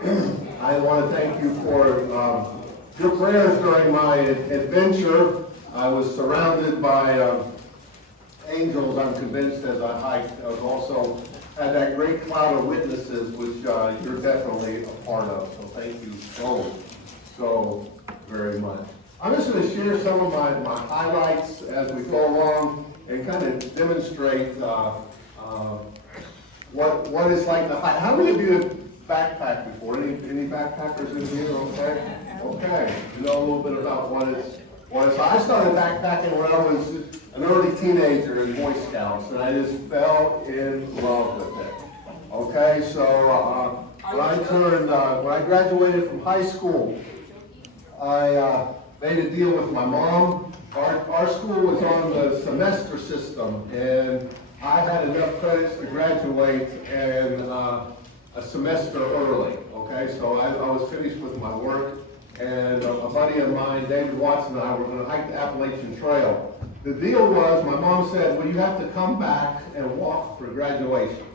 I want to thank you for your prayers during my adventure. I was surrounded by angels, I'm convinced, as I hiked. I was also had that great cloud of witnesses, which you're definitely a part of. So thank you so very much. I'm just going to share some of my highlights as we go along and kind of demonstrate what it's like to hike. How many of you have backpacked before? Any backpackers in here? Okay. Okay. You know a little bit about what it's. I started backpacking when I was an early teenager in Boy Scouts, and I just fell in love with it. Okay, so when I graduated from high school, I made a deal with my mom. Our school was on the semester system, and I had enough credits to graduate and a semester early. Okay, so I was finished with my work. And a buddy of mine, David Watson, and I were going to hike the Appalachian Trail. The deal was, my mom said, well, you have to come back and walk for graduation.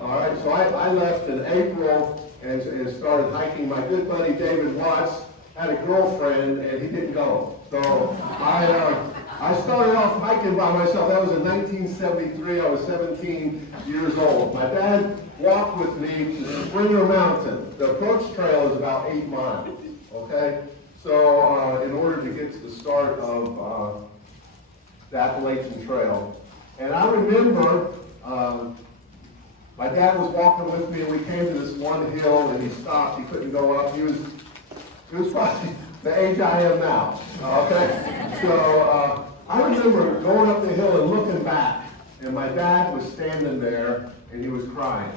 All right, so I left in April and started hiking. My good buddy, David Watts, had a girlfriend, and he didn't go. So I started off hiking by myself. That was in 1973. I was 17 years old. My dad walked with me to Springer Mountain. The approach trail is about 8 miles. Okay, so in order to get to the start of the Appalachian Trail, and I remember my dad was walking with me, and we came to this one hill, and he stopped. He couldn't go up. He was probably the age I am now. Okay, so I remember going up the hill and looking back, and my dad was standing there, and he was crying.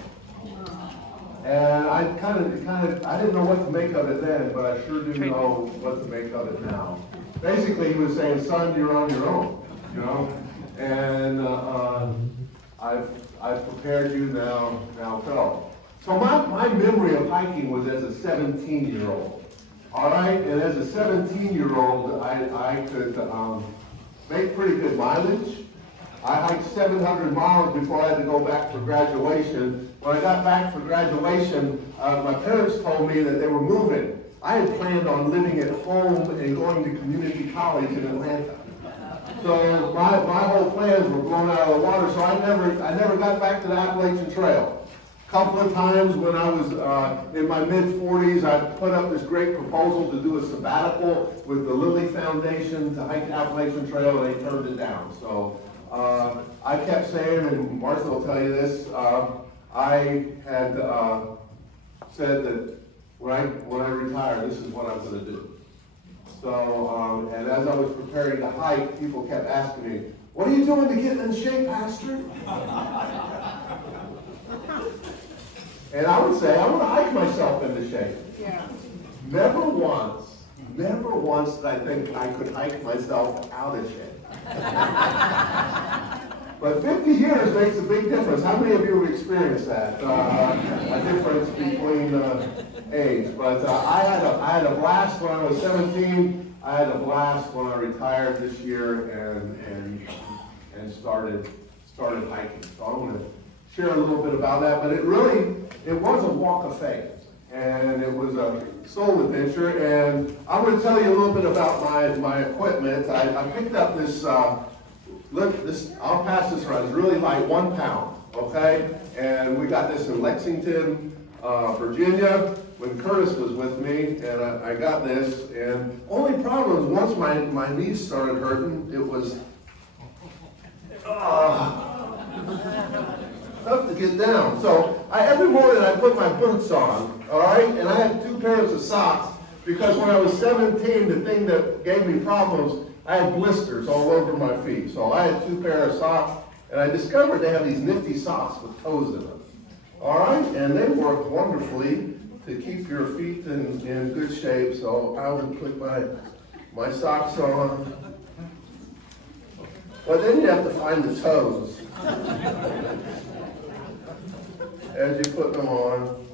And I I didn't know what to make of it then, but I sure do know what to make of it now. Basically, he was saying, son, you're on your own, you know, and I've prepared you, now go. So my memory of hiking was as a 17-year-old, all right? And as a 17-year-old, I could make pretty good mileage. I hiked 700 miles before I had to go back for graduation. When I got back for graduation, my parents told me that they were moving. I had planned on living at home and going to community college in Atlanta. So my whole plans were blown out of the water, so I never got back to the Appalachian Trail. A couple of times when I was in my mid-40s, I put up this great proposal to do a sabbatical with the Lilly Foundation to hike the Appalachian Trail, and they turned it down. So I kept saying, and Martha will tell you this, I had said that when I retire, this is what I'm going to do. So, and as I was preparing to hike, people kept asking me, what are you doing to get in shape, Pastor? And I would say, I want to hike myself into shape. Yeah. Never once did I think I could hike myself out of shape. But 50 years makes a big difference. How many of you have experienced that? A difference between age. But I had a blast when I was 17. I had a blast when I retired this year and started hiking. So I'm going to share a little bit about that. But it was a walk of faith. And it was a soul adventure. And I'm going to tell you a little bit about my equipment. I picked up this. I'll pass this around. It's really light, 1 pound, okay? And we got this in Lexington, Virginia, when Curtis was with me, and I got this. And only problem was once my knees started hurting, it was tough to get down. So every morning I put my boots on, all right? And I had 2 pairs of socks because when I was 17, the thing that gave me problems, I had blisters all over my feet. So I had 2 pairs of socks, and I discovered they have these nifty socks with toes in them. All right? And they work wonderfully to keep your feet in good shape. So I would put my socks on. But then you have to find the toes as you put them on.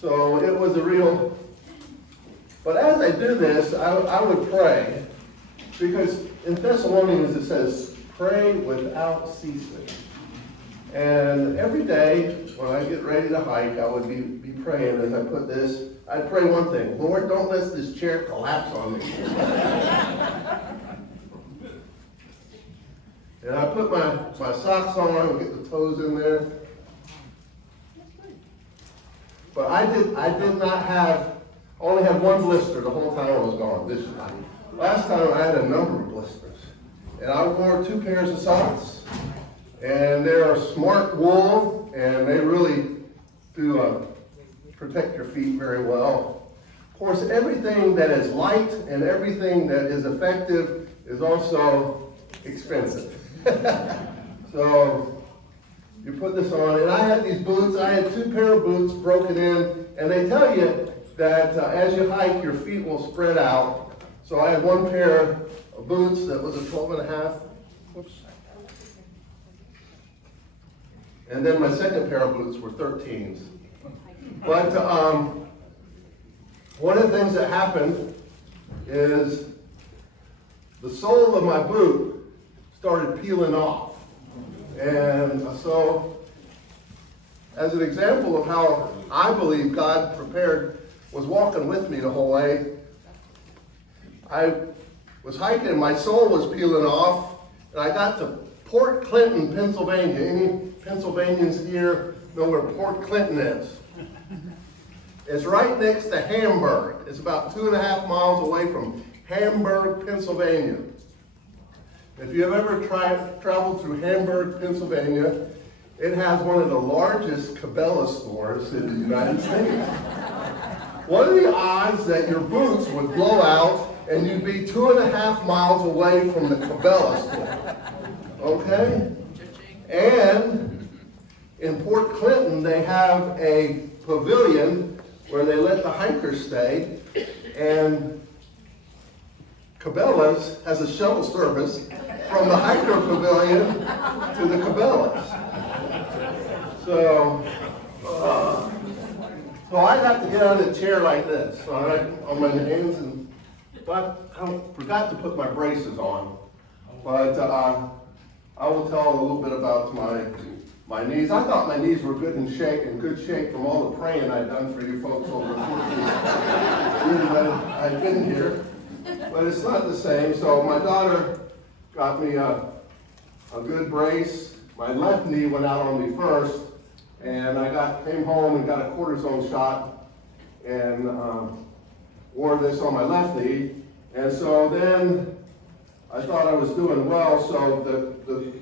So it was a real... But as I do this, I would pray. Because in Thessalonians it says, pray without ceasing. And every day this. When I get ready to hike, I would be praying as I put this. I'd pray one thing: Lord, don't let this chair collapse on me. And I put my socks on and get the toes in there. But I did not have, only had one blister the whole time I was gone this time. Last time I had a number of blisters. And I wore 2 pairs of socks. And they're smart wool, and they really do protect your feet very well. Of course, everything that is light and everything that is effective is also expensive. So you put this on, and I had these boots. I had 2 pair of boots broken in, and they tell you that as you hike, your feet will spread out. So I had 1 pair of boots that was a 12.5. Whoops. And then my second pair of boots were 13s. But one of the things that happened is the sole of my boot started peeling off. And so, as an example of how I believe God was walking with me the whole way, I was hiking and my sole was peeling off, and I got to Port Clinton, Pennsylvania. Any Pennsylvanians here know where Port Clinton is? It's right next to Hamburg. It's about 2.5 miles away from Hamburg, Pennsylvania. If you have ever traveled through Hamburg, Pennsylvania, it has one of the largest Cabela stores in the United States. What are the odds that your boots would blow out and you'd be 2.5 miles away from the Cabela store? Okay? And in Port Clinton, they have a pavilion where they let the hikers stay, and Cabela's has a shuttle service from the hiker pavilion to the Cabela's. So I got to get on a chair like this, all right, on my hands, but I forgot to put my braces on. But I will tell a little bit about my knees. I thought my knees were good in good shape from all the praying I'd done for you folks over the 14 years that I've been here. But it's not the same. So my daughter got me a good brace. My left knee went out on me first, and I came home and got a cortisone shot and wore this on my left knee. And so then I thought I was doing well. So the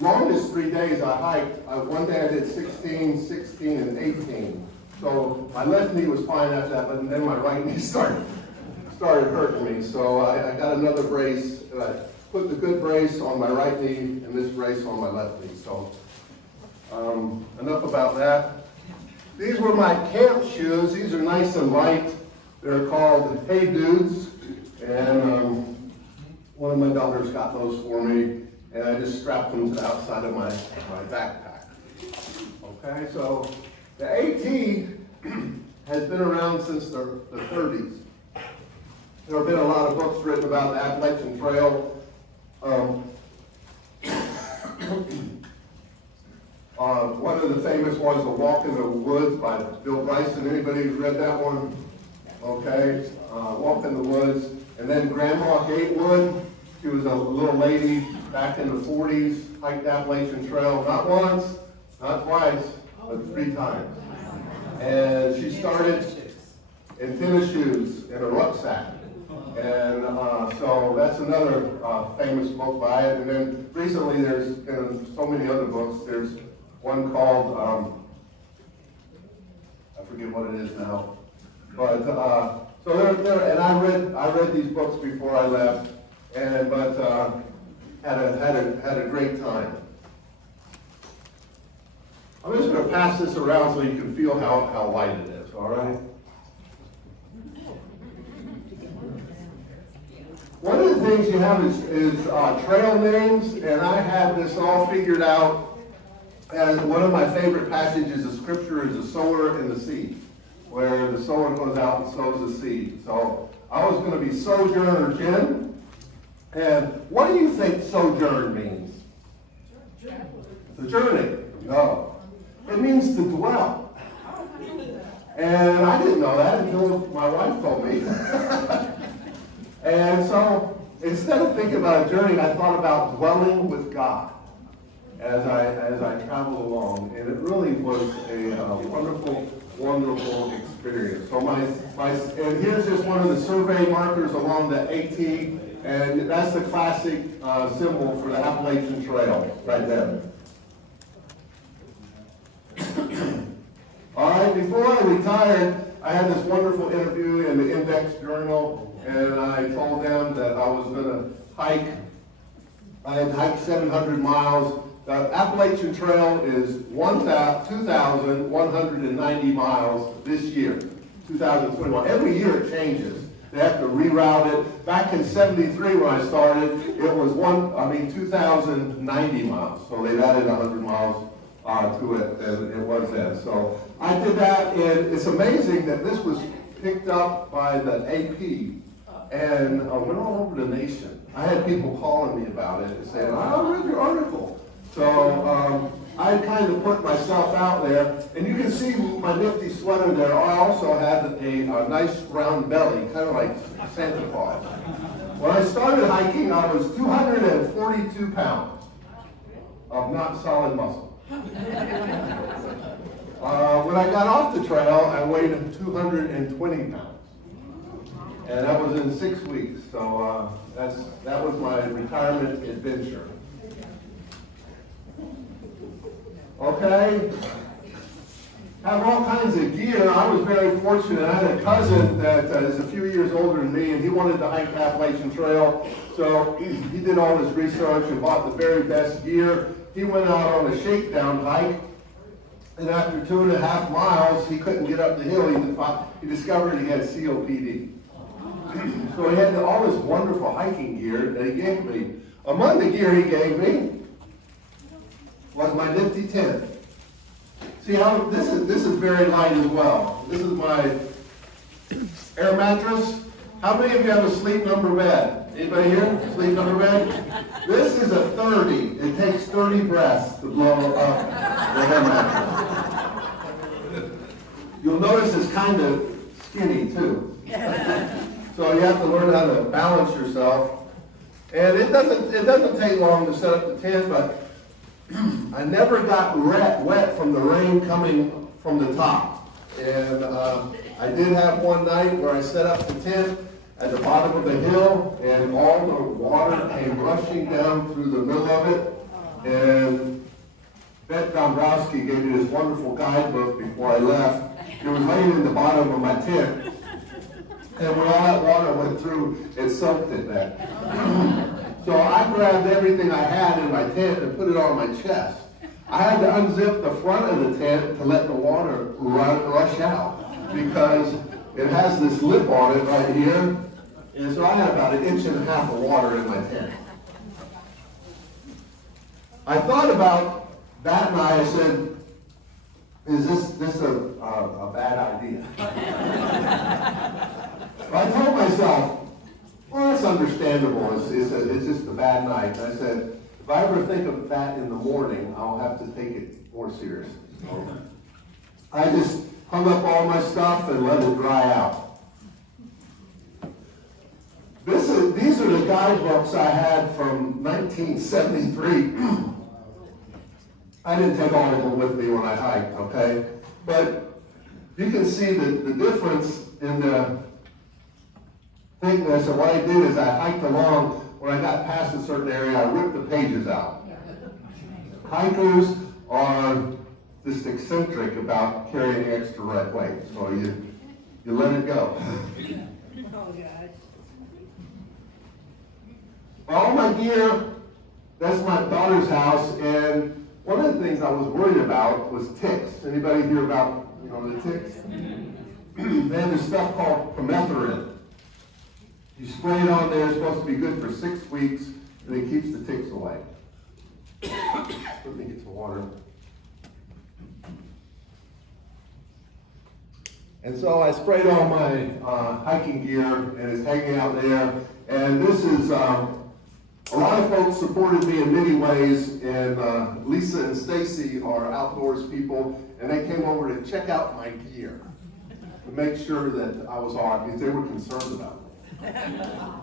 longest 3 days I hiked, one day I did 16, 16, and 18. So my left knee was fine after that, but then my right knee started hurting me. So I got another brace, and I put the good brace on my right knee and this brace on my left knee. So enough about that. These were my camp shoes. These are nice and light. They're called Hey Dudes, and one of my daughters got those for me, and I just strapped them to the outside of my backpack. Okay, so the AT has been around since the 30s. There have been a lot of books written about the Appalachian Trail. One of the famous ones, A Walk in the Woods by Bill Bryson. Anybody read that one? Okay, Walk in the Woods. And then Grandma Gatewood. She was a little lady back in the 40s, hiked the Appalachian Trail, not once, not twice, but 3 times. And she started in tennis shoes and a rucksack. And so that's another famous book by it. And then recently there's been so many other books. There's one called, I forget what it is now. But so and I read these books before I left, but had a great time. I'm just going to pass this around so you can feel how light it is. All right. One of the things you have is trail names, and I have this all figured out. And one of my favorite passages of Scripture is the sower and the seed, where the sower goes out and sows the seed. So I was going to be Sojourner Jim. And what do you think sojourn means? The journey. No. It means to dwell. And I didn't know that until my wife told me. And so instead of thinking about a journey, I thought about dwelling with God as I traveled along. And it really was a wonderful, wonderful experience. So and here's just one of the survey markers along the AT, and that's the classic symbol for the Appalachian Trail right there. All right, before I retired, I had this wonderful interview in the Index Journal, and I told them that I was going to hike. I had hiked 700 miles. The Appalachian Trail is 2,190 miles this year, 2021. Every year it changes. They have to reroute it. Back in '73 when I started, it was 2,090 miles. So they've added 100 miles to it than it was then. So I did that, and it's amazing that this was picked up by the AP and went all over the nation. I had people calling me about it and saying, I read your article. So I kind of put myself out there, and you can see my nifty sweater there. I also had a nice round belly, kind of like Santa Claus. When I started hiking, I was 242 pounds of not solid muscle. When I got off the trail, I weighed 220 pounds. And that was in 6 weeks. So that was my retirement adventure. Okay, have all kinds of gear. I was very fortunate. I had a cousin that is a few years older than me, and he wanted to hike the Appalachian Trail. So he did all his research and bought the very best gear. He went out on a shakedown hike, and after 2.5 miles, he couldn't get up the hill. He discovered he had COPD. So he had all this wonderful hiking gear that he gave me. Among the gear he gave me was my nifty tent. See how this is very light as well. This is my air mattress. How many of you have a sleep number bed? Anybody here? Sleep number bed? This is a 30. It takes 30 breaths to blow up the air mattress. You'll notice it's kind of skinny too. So you have to learn how to balance yourself. And it doesn't take long to set up the tent, but I never got wet from the rain coming from the top. And I did have one night where I set up the tent at the bottom of the hill, and all the water came rushing down through the middle of it. And Bette Dombrowski gave me this wonderful guidebook before I left. It was laying in the bottom of my tent. And when all that water went through, it soaked it back. So I grabbed everything I had in my tent and put it on my chest. I had to unzip the front of the tent to let the water rush out, because it has this lip on it right here. And so I had about 1.5 inches of water in my tent. I thought about that night. I said, is this a bad idea? I told myself, well, that's understandable. It's just a bad night. And I said, if I ever think of that in the morning, I'll have to take it more seriously. So I just hung up all my stuff and let it dry out. These are the guidebooks I had from 1973. I didn't take all of them with me when I hiked, okay? But you can see the difference in the thickness. And what I did is I hiked along. When I got past a certain area, I ripped the pages out. Hikers are just eccentric about carrying extra weight, so you let it go. Oh, God. All my gear, that's my daughter's house, and one of the things I was worried about was ticks. Anybody hear about the ticks? They have this stuff called permethrin. You spray it on there, it's supposed to be good for 6 weeks, and it keeps the ticks away. Let me get some water. And so I sprayed on my hiking gear, and it's hanging out there. And this is A lot of folks supported me in many ways, and Lisa and Stacy are outdoors people, and they came over to check out my gear to make sure that I was all right, because they were concerned about me.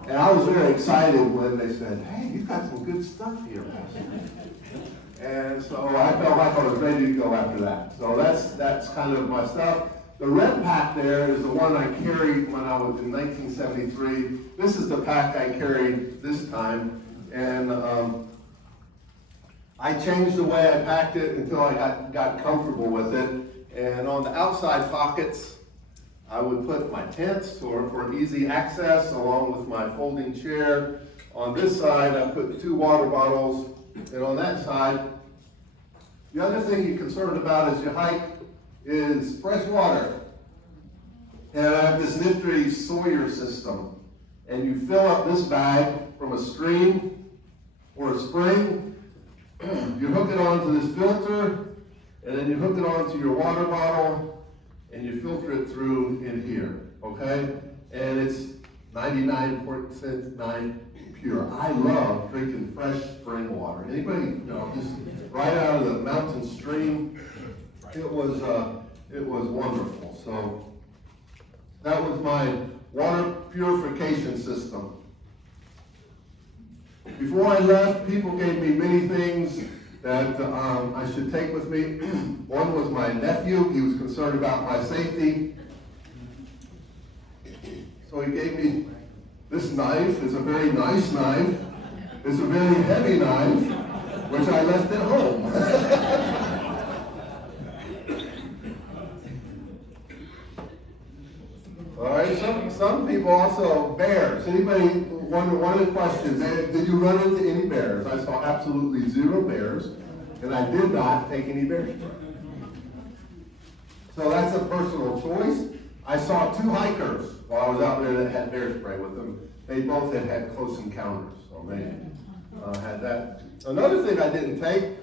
And I was very excited when they said, "Hey, you've got some good stuff here." And so I felt like I was ready to go after that. So that's kind of my stuff. The red pack there is the one I carried when I was in 1973. This is the pack I carried this time. And I changed the way I packed it until I got comfortable with it. And on the outside pockets, I would put my tents for easy access, along with my folding chair. On this side, I put 2 water bottles. And on that side, the other thing you're concerned about as you hike is fresh water. And I have this nifty Sawyer system. And you fill up this bag from a stream or a spring, you hook it onto this filter, and then you hook it onto your water bottle, and you filter it through in here, okay? And it's 99% pure. I love drinking fresh spring water. Anybody, just right out of the mountain stream. It was wonderful. So that was my water purification system. Before I left, people gave me many things that I should take with me. One was my nephew. He was concerned about my safety. So he gave me this knife. It's a very nice knife. It's a very heavy knife, which I left at home. All right, some people also, bears. Anybody wonder, one of the questions, did you run into any bears? I saw absolutely 0 bears, and I did not take any bear spray. So that's a personal choice. I saw 2 hikers while I was out there that had bear spray with them. They both had close encounters, so they had that. Another thing I didn't take,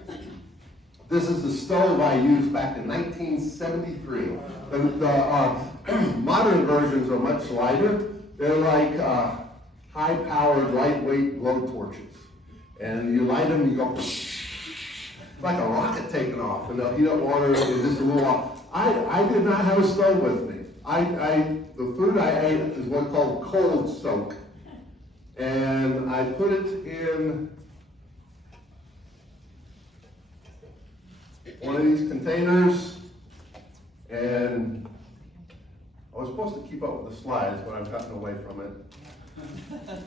this is the stove I used back in 1973. The modern versions are much lighter. They're like high-powered, lightweight blow torches. And you light them, you go, it's like a rocket taking off. And they'll heat up water in just a little while. I did not have a stove with me. The food I ate is what's called cold soak. And I put it in one of these containers, and I was supposed to keep up with the slides, but I've gotten away from it.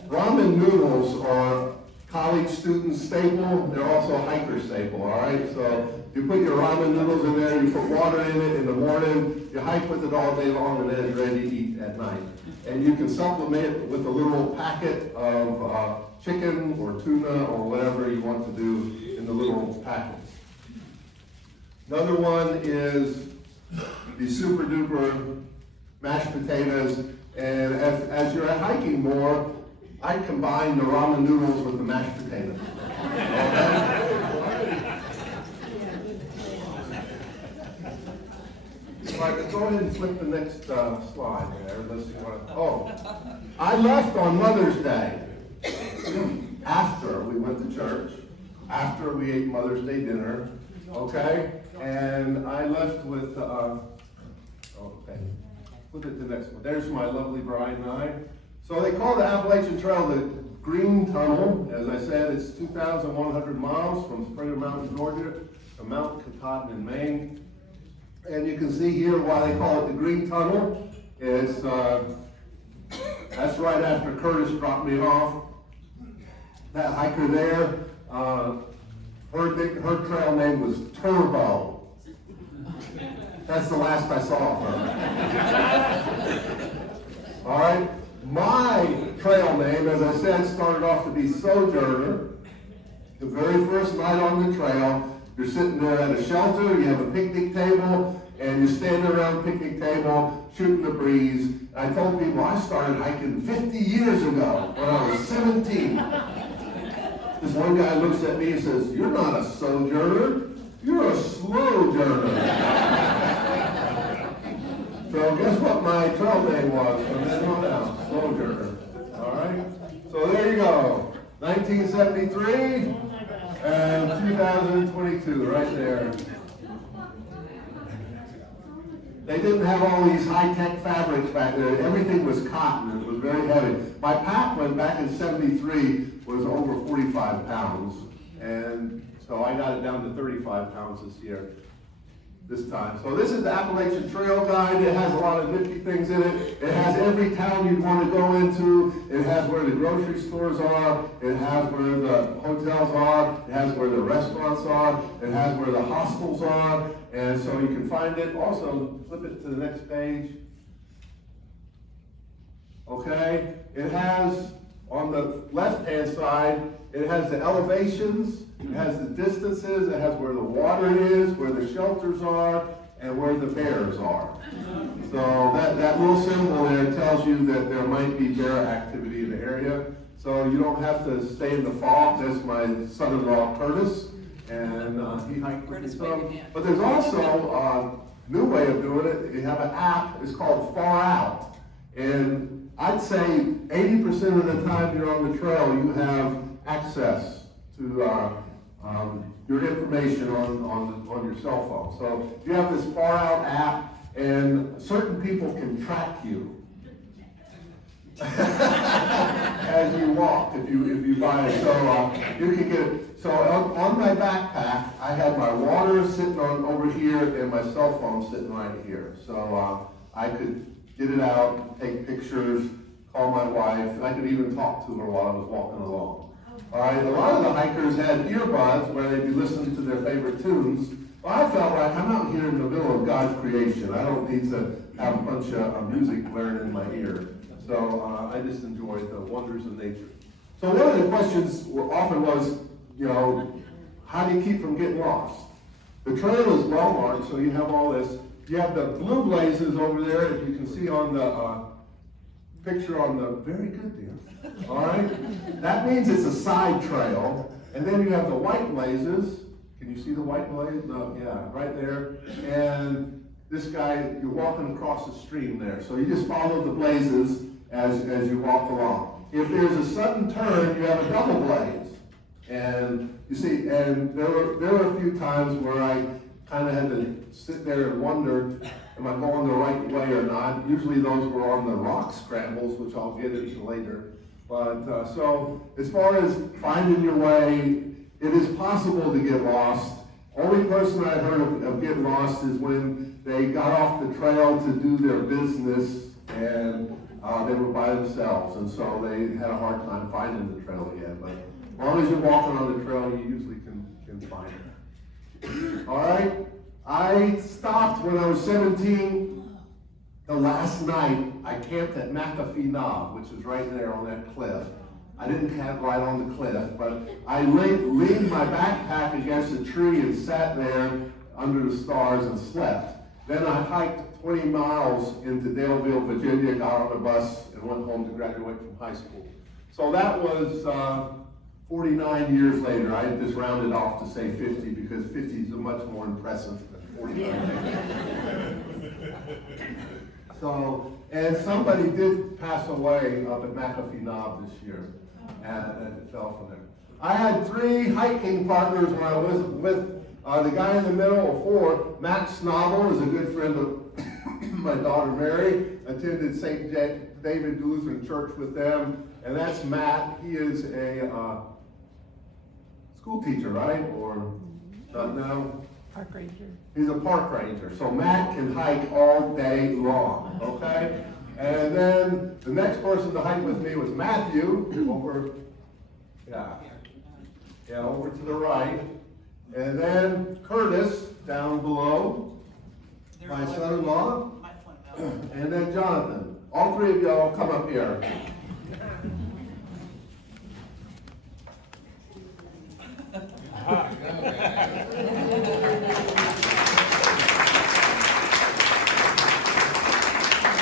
Ramen noodles are college student staple. They're also hiker staple, all right? So you put your ramen noodles in there, you put water in it in the morning, you hike with it all day long, and then it's ready to eat at night. And you can supplement it with a little packet of chicken or tuna or whatever you want to do in the little packets. Another one is the super duper mashed potatoes, and as you're hiking more, I combine the ramen noodles with the mashed potatoes. All right, let's go ahead and flip the next slide there. Let's see what. I left on Mother's Day after we went to church, after we ate Mother's Day dinner, okay? And I left with, okay, flip it to the next one. There's my lovely bride and I. So they call the Appalachian Trail the Green Tunnel. As I said, it's 2,100 miles from Springer Mountain, Georgia, to Mount Katahdin in Maine. And you can see here why they call it the Green Tunnel. It's, that's right after Curtis dropped me off. That hiker there, her trail name was Turbo. That's the last I saw of her. All right, my trail name, as I said, started off to be Sojourner. The very first night on the trail, you're sitting there at a shelter, you have a picnic table, and you're standing around the picnic table, shooting the breeze. I told people I started hiking 50 years ago when I was 17. This one guy looks at me and says, "You're not a sojourner, you're a slow journer." So guess what my trail name was from then on out? Slow journer. All right? So there you go. 1973 Oh my God. and 2022, right there. They didn't have all these high-tech fabrics back there. Everything was cotton. It was very heavy. My pack went back in 73 was over 45 pounds. And so I got it down to 35 pounds this time. So this is the Appalachian Trail Guide. It has a lot of nifty things in it. It has every town you'd want to go into. It has where the grocery stores are. It has where the hotels are. It has where the restaurants are. It has where the hostels are. And so you can find it. Also, flip it to the next page. Okay, it has, on the left-hand side, it has the elevations, it has the distances, it has where the water is, where the shelters are, and where the bears are. So that little symbol there tells you that there might be bear activity in the area. So you don't have to stay in the fog. That's my son-in-law, Curtis, and he hiked with me some. But there's also a new way of doing it. You have an app, it's called Far Out. And I'd say 80% of the time you're on the trail, you have access to your information on your cell phone. So you have this Far Out app, and certain people can track you as you walk if you buy it. So you can get it. So on my backpack, I had my water sitting on over here and my cell phone sitting right here. So I could get it out, take pictures, call my wife. I could even talk to her while I was walking along. All right, a lot of the hikers had earbuds where they'd be listening to their favorite tunes. Well, I felt like I'm out here in the middle of God's creation. I don't need to have a bunch of music blaring in my ear. So I just enjoyed the wonders of nature. So one of the questions often was, how do you keep from getting lost? The trail is well marked, so you have all this. You have the blue blazes over there, if you can see on the picture on the, very good dear. All right? That means it's a side trail. And then you have the white blazes. Can you see the white blaze? No, yeah, right there. And this guy, you're walking across the stream there. So you just follow the blazes as you walk along. If there's a sudden turn, you have a double blaze. And you see, and there were a few times where I kind of had to sit there and wonder, am I going the right way or not? Usually those were on the rock scrambles, which I'll get into later. But so as far as finding your way, it is possible to get lost. Only person I've heard of getting lost is when they got off the trail to do their business and they were by themselves, and so they had a hard time finding the trail again. But as long as you're walking on the trail, you usually can find it. All right, I stopped when I was 17. The last night, I camped at McAfee Knob, which is right there on that cliff. I didn't camp right on the cliff, but I leaned my backpack against a tree and sat there under the stars and slept. Then I hiked 20 miles into Daleville, Virginia, got on a bus, and went home to graduate from high school. So that was 49 years later. I just rounded off to say 50 because 50 is much more impressive than 49. So, and somebody did pass away up at McAfee Knob this year, and it fell from there. I had 3 hiking partners when I was with the guy in the middle, 4. Matt Snobble is a good friend of my daughter Mary, attended St. David Lutheran Church with them, and that's Matt. He is a school teacher, right? Or not now? Park ranger. He's a park ranger. So Matt can hike all day long, okay? And then the next person to hike with me was Matthew, over to the right. And then Curtis, down below, my son-in-law. And then Jonathan. All 3 of y'all come up here.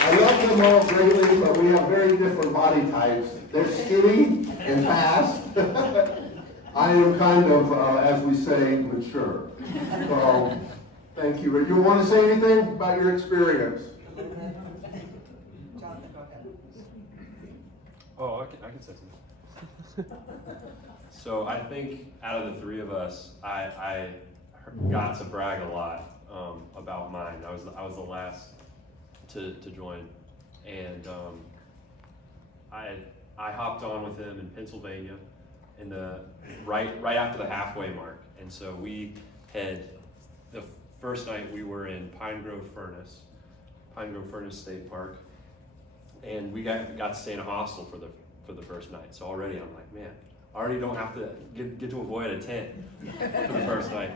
I love them all greatly, but we have very different body types. They're skinny and fast. I am kind of, as we say, mature. So, thank you. You want to say anything about your experience? Jonathan, go ahead. Oh, I can say something. So I think out of the three of us, I got to brag a lot about mine. I was the last to join, and I hopped on with him in Pennsylvania in the right after the halfway mark, and so we had the first night we were in Pine Grove Furnace State Park, and we got to stay in a hostel for the first night. So already I'm like, man, I already don't have to get to avoid a tent for the first night.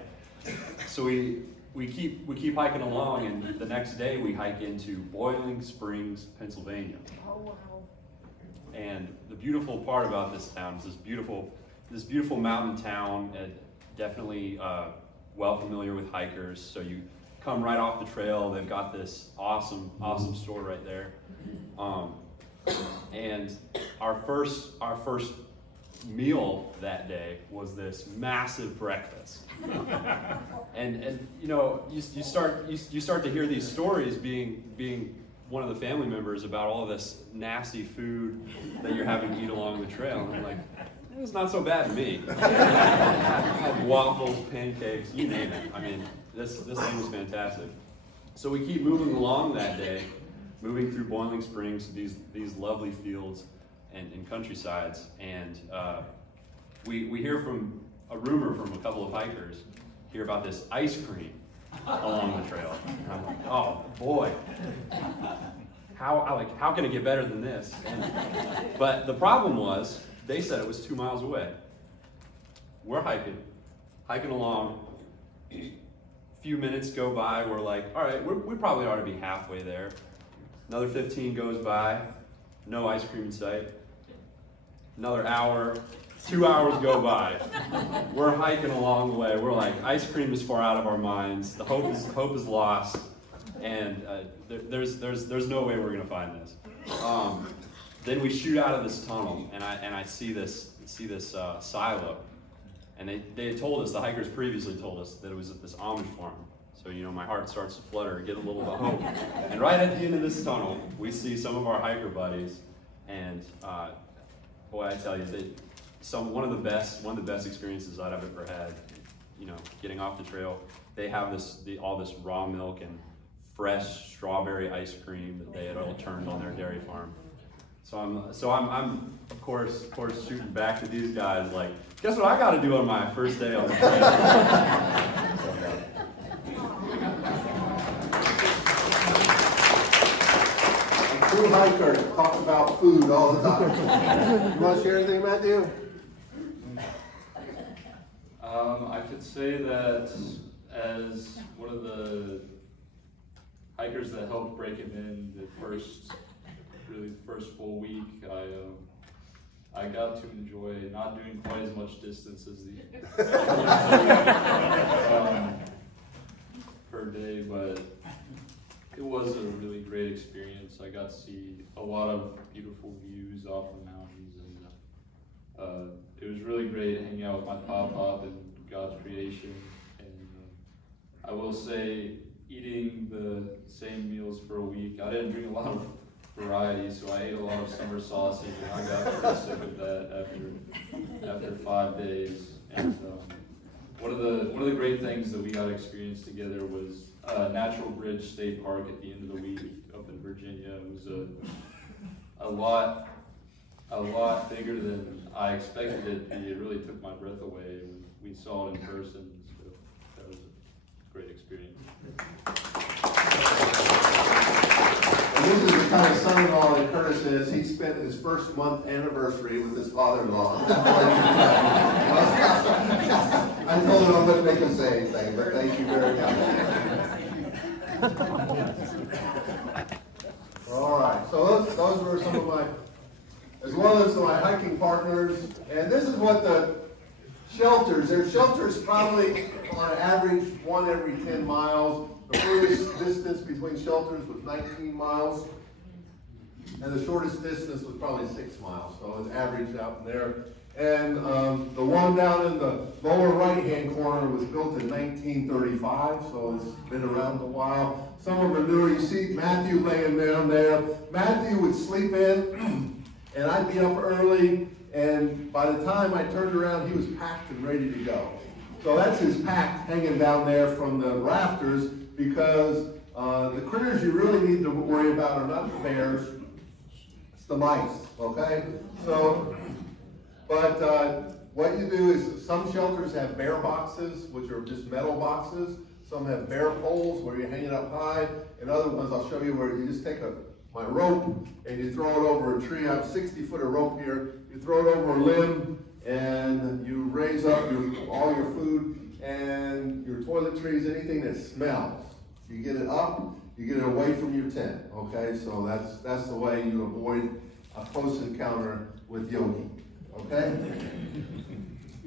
So we keep hiking along, and the next day we hike into Boiling Springs, Pennsylvania. Oh, wow. And the beautiful part about this town is this beautiful mountain town, and definitely well familiar with hikers. So you come right off the trail. They've got this awesome store right there. And our first meal that day was this massive breakfast. and you know, you start to hear these stories being one of the family members about all this nasty food that you're having to eat along the trail. And I'm like, it's not so bad to me. I had waffles, pancakes, you name it. I mean, this thing was fantastic. So we keep moving along that day, moving through Boiling Springs, these lovely fields and countrysides, and we hear from a rumor from a couple of hikers, hear about this ice cream along the trail. And I'm like, oh boy, how can it get better than this? But the problem was, they said it was 2 miles away. We're hiking along. A few minutes go by. We're like, all right, we probably ought to be halfway there. Another 15 goes by. No ice cream in sight. Another hour. 2 hours go by. We're hiking along the way. We're like, ice cream is far out of our minds. The hope is lost, and there's no way we're gonna find this. Then we shoot out of this tunnel, and I see this silo, and they had told us, the hikers previously told us, that it was at this Amish farm. So, you know, my heart starts to flutter, get a little bit of hope. And right at the end of this tunnel, we see some of our hiker buddies, and boy, I tell you, one of the best experiences I've ever had. You know, getting off the trail, they have all this raw milk and fresh strawberry ice cream that they had all turned on their dairy farm. So I'm of course shooting back to these guys like, guess what I got to do on my first day on the trail? A true hiker talks about food all the time. You want to share anything, Matthew? I could say that as one of the hikers that helped break him in the first full week, I got to enjoy not doing quite as much distance as the per day, but it was a really great experience. I got to see a lot of beautiful views off the mountains, and it was really great hanging out with my pop and God's creation. And I will say, eating the same meals for a week, I didn't drink a lot of variety, so I ate a lot of summer sausage, and I got pretty sick of that after 5 days. And one of the great things that we got to experience together was Natural Bridge State Park at the end of the week up in Virginia. It was a lot bigger than I expected it to be. It really took my breath away when we saw it in person. So that was a great experience. And this is the kind of son-in-law that Curtis is. He spent his first month anniversary with his father-in-law. I told him I wouldn't make him say anything, but thank you very much. All right, so those were some of my, as well as my hiking partners. And this is what the shelters, there's shelters probably on average 1 every 10 miles. The furthest distance between shelters was 19 miles, and the shortest distance was probably 6 miles, so it averaged out in there. And the one down in the lower right-hand corner was built in 1935, so it's been around a while. Some of them are newer. You see Matthew laying down there. Matthew would sleep in, And I'd be up early, and by the time I turned around, he was packed and ready to go. So that's his pack hanging down there from the rafters, because the critters you really need to worry about are not the bears, it's the mice, okay? So, but what you do is, some shelters have bear boxes, which are just metal boxes. Some have bear poles where you hang it up high, and other ones I'll show you where you just take my rope and you throw it over a tree. I have 60 foot of rope here. You throw it over a limb and you raise up all your food and your toiletries, anything that smells. You get it up, you get it away from your tent, okay? So that's the way you avoid a close encounter with Yogi, okay?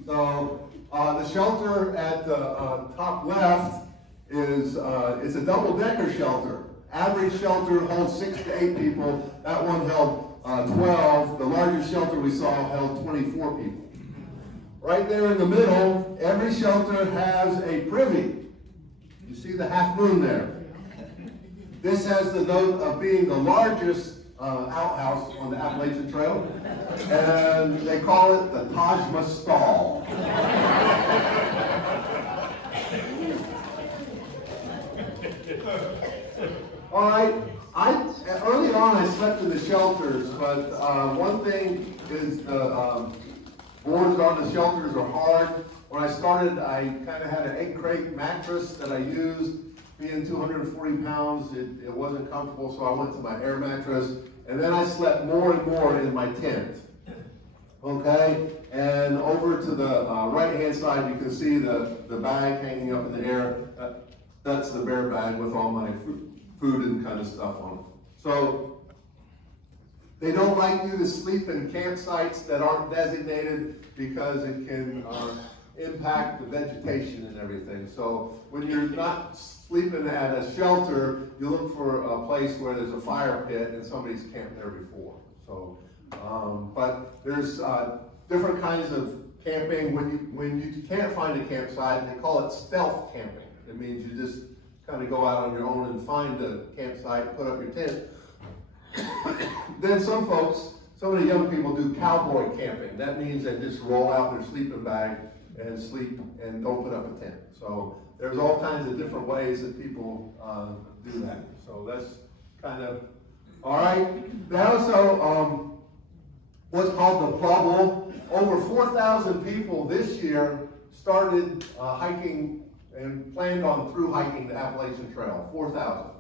So the shelter at the top left is it's a double-decker shelter. Average shelter holds 6 to 8 people. That one held 12. The largest shelter we saw held 24 people. Right there in the middle, every shelter has a privy. You see the half moon there. This has the note of being the largest outhouse on the Appalachian Trail, and they call it the Taj Mahal. All right, early on I slept in the shelters, but one thing is the boards on the shelters are hard. When I started, I kind of had an 8-crate mattress that I used. Being 240 pounds, it wasn't comfortable, so I went to my air mattress, and then I slept more and more in my tent. Okay, and over to the right-hand side, you can see the bag hanging up in the air. That's the bear bag with all my food and kind of stuff on it. So they don't like you to sleep in campsites that aren't designated because it can impact the vegetation and everything. So when you're not sleeping at a shelter, you look for a place where there's a fire pit and somebody's camped there before. So, but there's different kinds of camping. When you can't find a campsite, they call it stealth camping. It means you just kind of go out on your own and find a campsite, put up your tent. Then some of the young people do cowboy camping. That means they just roll out their sleeping bag and sleep and don't put up a tent. So there's all kinds of different ways that people do that. So that's kind of, all right. They also, what's called the bubble. Over 4,000 people this year started hiking and planned on through hiking the Appalachian Trail, 4,000.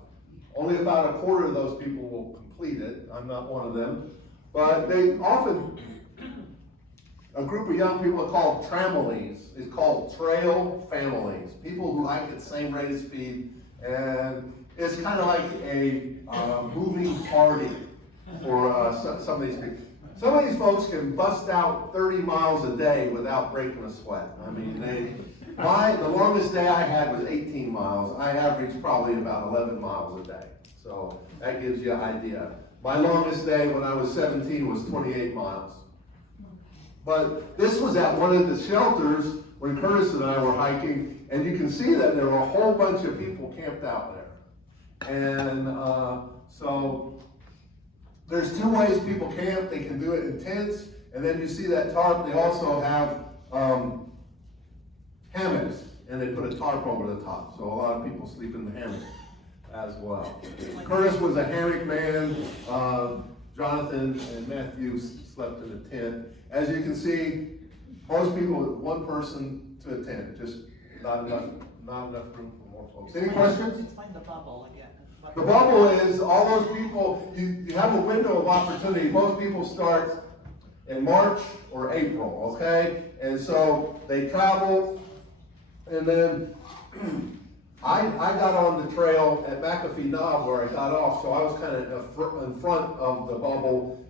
Only about a quarter of those people will complete it. I'm not one of them. But they often, a group of young people are called tramolies. It's called trail families. People who hike at the same rate of speed. And it's kind of like a moving party for some of these people. Some of these folks can bust out 30 miles a day without breaking a sweat. I mean, the longest day I had was 18 miles. I averaged probably about 11 miles a day. So that gives you an idea. My longest day when I was 17 was 28 miles. But this was at one of the shelters when Curtis and I were hiking, and you can see that there were a whole bunch of people camped out there. And so there's 2 ways people camp. They can do it in tents, and then you see that tarp. They also have hammocks, and they put a tarp over the top. So a lot of people sleep in the hammock as well. Curtis was a hammock man. Jonathan and Matthew slept in a tent. As you can see, most people, 1 person to a tent, just not enough room for more folks. Any questions? Explain the bubble again. The bubble is all those people, you have a window of opportunity. Most people start in March or April, okay? And so they travel, and then I got on the trail at McAfee Knob where I got off, so I was kind of in front of the bubble,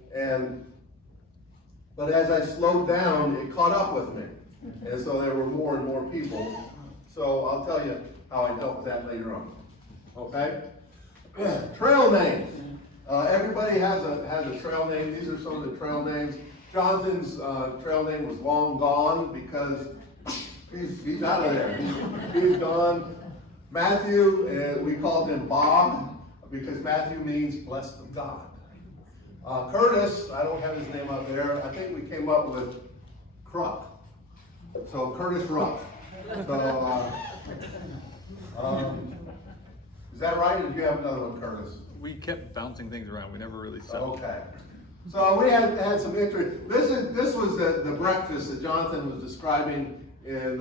but as I slowed down, it caught up with me. And so there were more and more people. So I'll tell you how I dealt with that later on. Okay? Trail names. Everybody has a trail name. These are some of the trail names. Jonathan's trail name was Long Gone because he's out of there. He's gone. Matthew, we called him Bob because Matthew means blessed of God. Curtis, I don't have his name up there. I think we came up with Cruck. So Curtis Ruck. So, is that right? Or did you have another one, Curtis? We kept bouncing things around. We never really settled. Okay. So we had some interest. This was the breakfast that Jonathan was describing in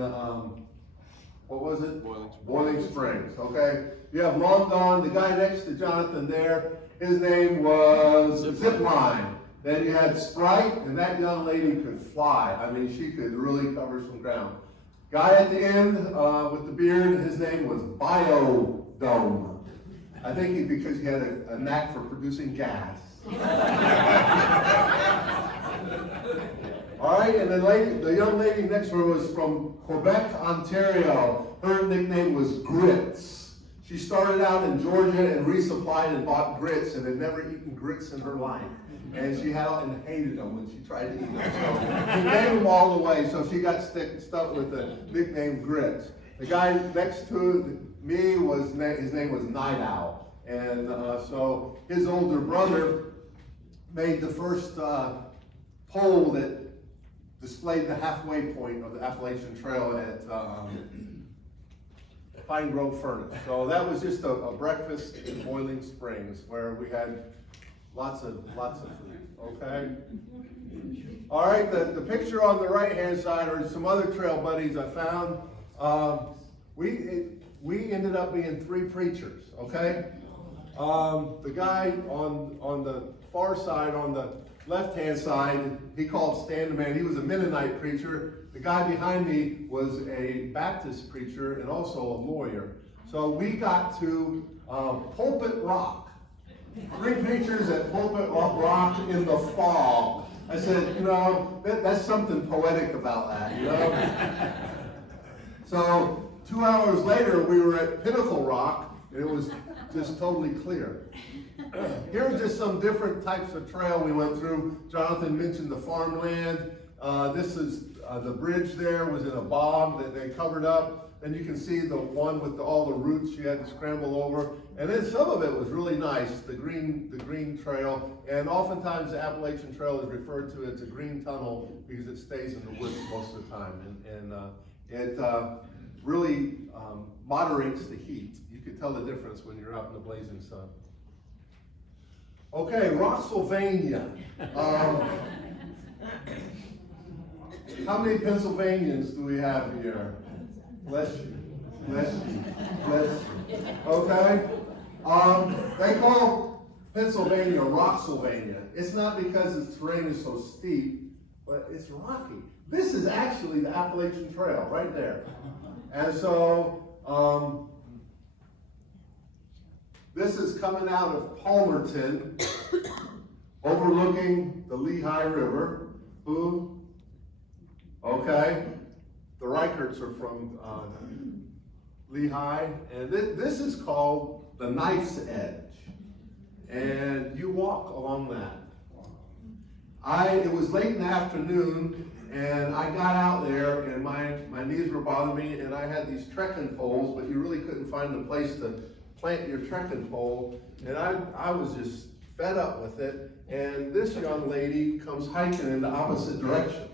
what was it? Boiling Springs. Okay. You have Long Gone. The guy next to Jonathan there, his name was Zipline. Then you had Sprite, and that young lady could fly. I mean, she could really cover some ground. Guy at the end with the beard, his name was Biodome. I think because he had a knack for producing gas. All right, and the young lady next to her was from Quebec, Ontario. Her nickname was Grits. She started out in Georgia and resupplied and bought grits and had never eaten grits in her life. And she hated them when she tried to eat them. So she gave them all away, so she got stuck with the nickname Grits. The guy next to me his name was Night Owl. And so his older brother made the first pole that displayed the halfway point of the Appalachian Trail at Pine Grove Furnace. So that was just a breakfast in Boiling Springs where we had lots of food, okay? All right, the picture on the right-hand side are some other trail buddies I found. We ended up being 3 preachers, okay? The guy on the far side, on the left-hand side, he called Stan the Man. He was a Mennonite preacher. The guy behind me was a Baptist preacher and also a lawyer. So we got to Pulpit Rock. 3 preachers at Pulpit Rock in the fall. I said, you know, that's something poetic about that, you know? So 2 hours later, we were at Pinnacle Rock, and it was just totally clear. Here are just some different types of trail we went through. Jonathan mentioned the farmland. This is the bridge there was in a bog that they covered up. And you can see the one with all the roots you had to scramble over. And then some of it was really nice, the green trail. And oftentimes the Appalachian Trail is referred to as a green tunnel because it stays in the woods most of the time. And it really moderates the heat. You could tell the difference when you're out in the blazing sun. Okay, Roxylvania. How many Pennsylvanians do we have here? Bless you, bless you, bless you. Okay? They call Pennsylvania Roxylvania. It's not because the terrain is so steep, but it's rocky. This is actually the Appalachian Trail right there. And so, this is coming out of Palmerton, overlooking the Lehigh River. Who? Okay. The Reicherts are from Lehigh, and this is called the Knife's Edge, and you walk along that. It was late in the afternoon, and I got out there, and my knees were bothering me, and I had these trekking poles, but you really couldn't find a place to plant your trekking pole, and I was just fed up with it, and this young lady comes hiking in the opposite direction.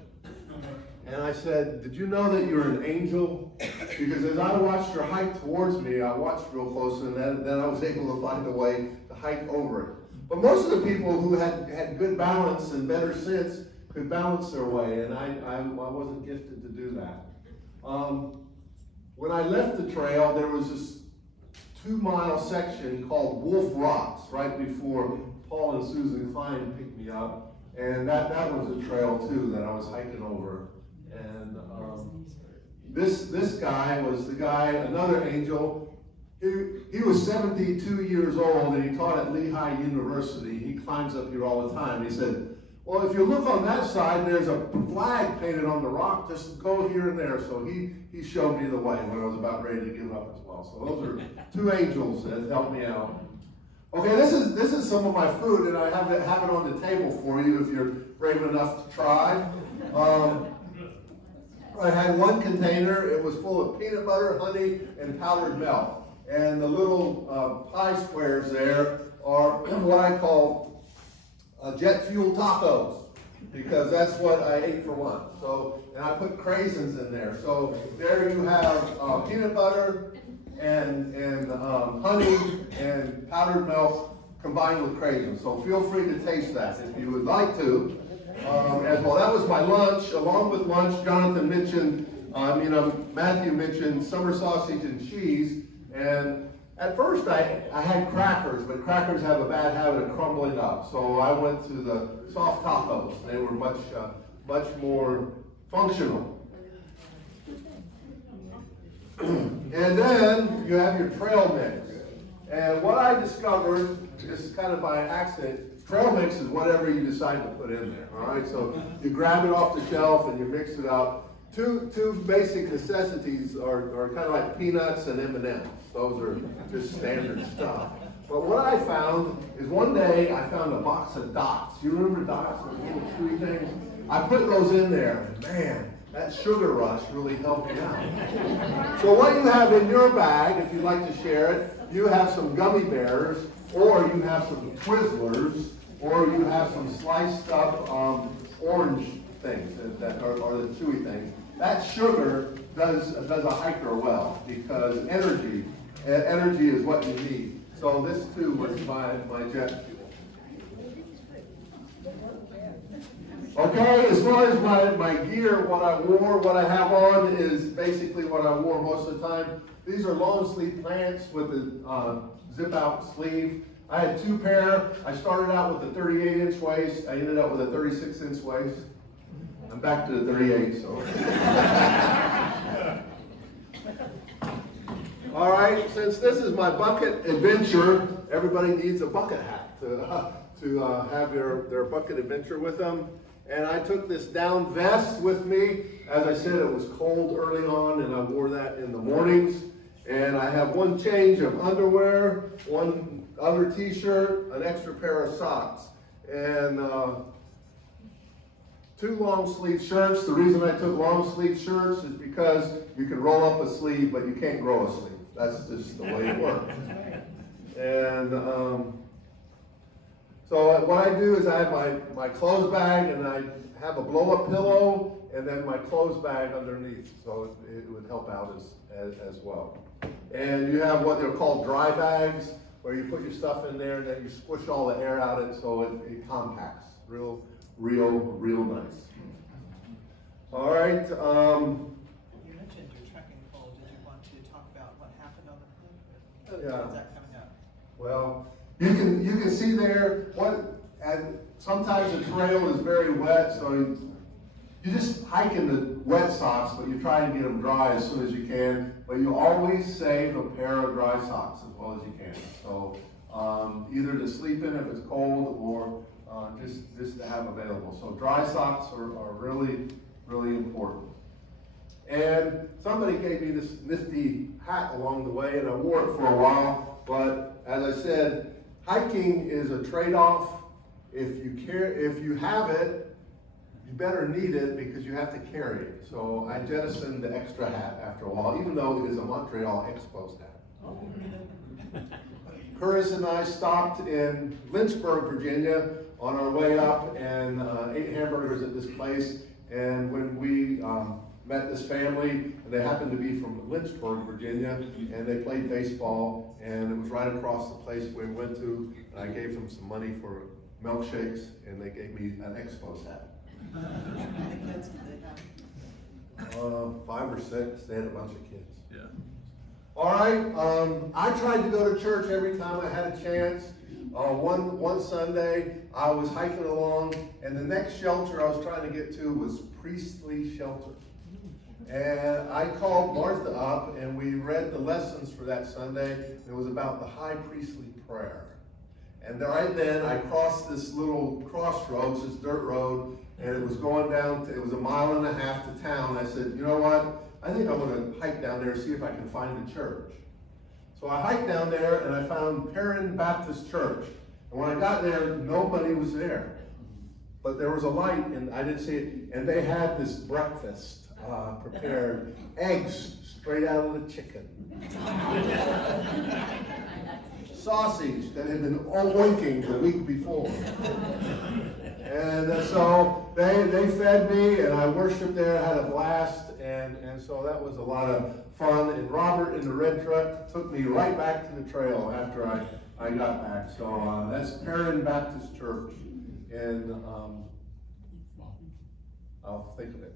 And I said, did you know that you're an angel? Because as I watched her hike towards me, I watched real close, and then I was able to find a way to hike over it. But most of the people who had good balance and better sense could balance their way, and I wasn't gifted to do that. When I left the trail, there was this 2-mile section called Wolf Rocks right before Paul and Susan Klein picked me up, and that was a trail too that I was hiking over. And this guy was the guy, another angel. He was 72 years old, and he taught at Lehigh University. He climbs up here all the time. He said, well, if you look on that side, there's a flag painted on the rock. Just go here and there. So he showed me the way when I was about ready to give up as well. So those are 2 angels that helped me out. Okay, this is some of my food, and I have it on the table for you if you're brave enough to try. I had one container. It was full of peanut butter, honey, and powdered milk. And the little pie squares there are what I call jet fuel tacos, because that's what I ate for lunch. So, and I put craisins in there. So there you have peanut butter and honey and powdered milk combined with craisins. So feel free to taste that if you would like to. As well, that was my lunch. Along with lunch, Jonathan mentioned, Matthew mentioned summer sausage and cheese. And at first I had crackers, but crackers have a bad habit of crumbling up. So I went to the soft tacos. They were much more functional. And then you have your trail mix. And what I discovered, just kind of by accident, trail mix is whatever you decide to put in there, all right? So you grab it off the shelf and you mix it up. Two basic necessities are kind of like peanuts and M&Ms. Those are just standard stuff. But what I found is one day I found a box of dots. You remember dots, those little chewy things? I put those in there, and man, that sugar rush really helped me out. So what you have in your bag, if you'd like to share it, you have some gummy bears, or you have some Twizzlers, or you have some sliced up orange things that are the chewy things. That sugar does a hiker well, because energy is what you need. So this too was my jet fuel. Okay, as far as my gear, what I have on is basically what I wore most of the time. These are long sleeve pants with a zip out sleeve. I had two pair. I started out with a 38-inch waist. I ended up with a 36-inch waist. I'm back to the 38, so. All right, since this is my bucket adventure, everybody needs a bucket hat to have their bucket adventure with them. And I took this down vest with me. As I said, it was cold early on, and I wore that in the mornings. And I have one change of underwear, one other t-shirt, an extra pair of socks, and two long sleeve shirts. The reason I took long sleeve shirts is because you can roll up a sleeve, but you can't grow a sleeve. That's just the way it works. And so what I do is I have my clothes bag, and I have a blow-up pillow, and then my clothes bag underneath, so it would help out as well. And you have what they're called dry bags, where you put your stuff in there, and then you squish all the air out of it, so it compacts. Real nice. All right. You mentioned your trekking pole. Did you want to talk about what happened on the pole? Yeah. Is that coming up? Well, you can see there and sometimes the trail is very wet, so you just hike in the wet socks, but you try and get them dry as soon as you can. But you always save a pair of dry socks as well as you can. So either to sleep in if it's cold, or just to have available. So dry socks are really, really important. And somebody gave me this nifty hat along the way, and I wore it for a while. But as I said, hiking is a trade-off. If you have it, you better need it, because you have to carry it. So I jettisoned the extra hat after a while, even though it is a Montreal Expos hat. Curtis and I stopped in Lynchburg, Virginia on our way up, and ate hamburgers at this place. And when we met this family, and they happened to be from Lynchburg, Virginia, and they played baseball, and it was right across the place we went to. I gave them some money for milkshakes, and they gave me an Expos hat. How many kids did they have? 5 or 6. They had a bunch of kids. Yeah. All right. I tried to go to church every time I had a chance. One Sunday, I was hiking along, and the next shelter I was trying to get to was Priestley Shelter. And I called Martha up, and we read the lessons for that Sunday. It was about the High Priestly Prayer. And right then, I crossed this little crossroads, this dirt road, and it was going down it was 1.5 miles to town. I said, you know what? I think I'm going to hike down there and see if I can find a church. So I hiked down there, and I found Perrin Baptist Church. And when I got there, nobody was there. But there was a light, and I didn't see it. And they had this breakfast prepared, eggs straight out of the chicken. Sausage that had been oinking the week before. And so they fed me, and I worshiped there, had a blast, and so that was a lot of fun. And Robert in the red truck took me right back to the trail after I got back. So that's Perrin Baptist Church, and I'll think of it.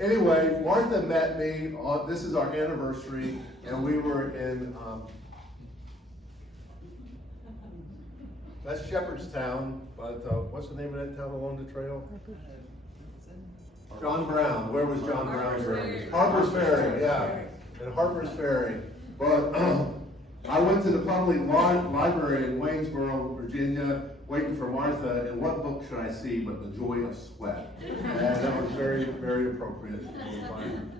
Anyway, Martha met me, this is our anniversary, and we were in, that's Shepherdstown, but what's the name of that town along the trail? John Brown. Where was John Brown? Harper's Ferry, yeah, in Harper's Ferry. But I went to the public library in Waynesboro, Virginia, waiting for Martha, and what book should I see but The Joy of Sweat? And that was very, very appropriate for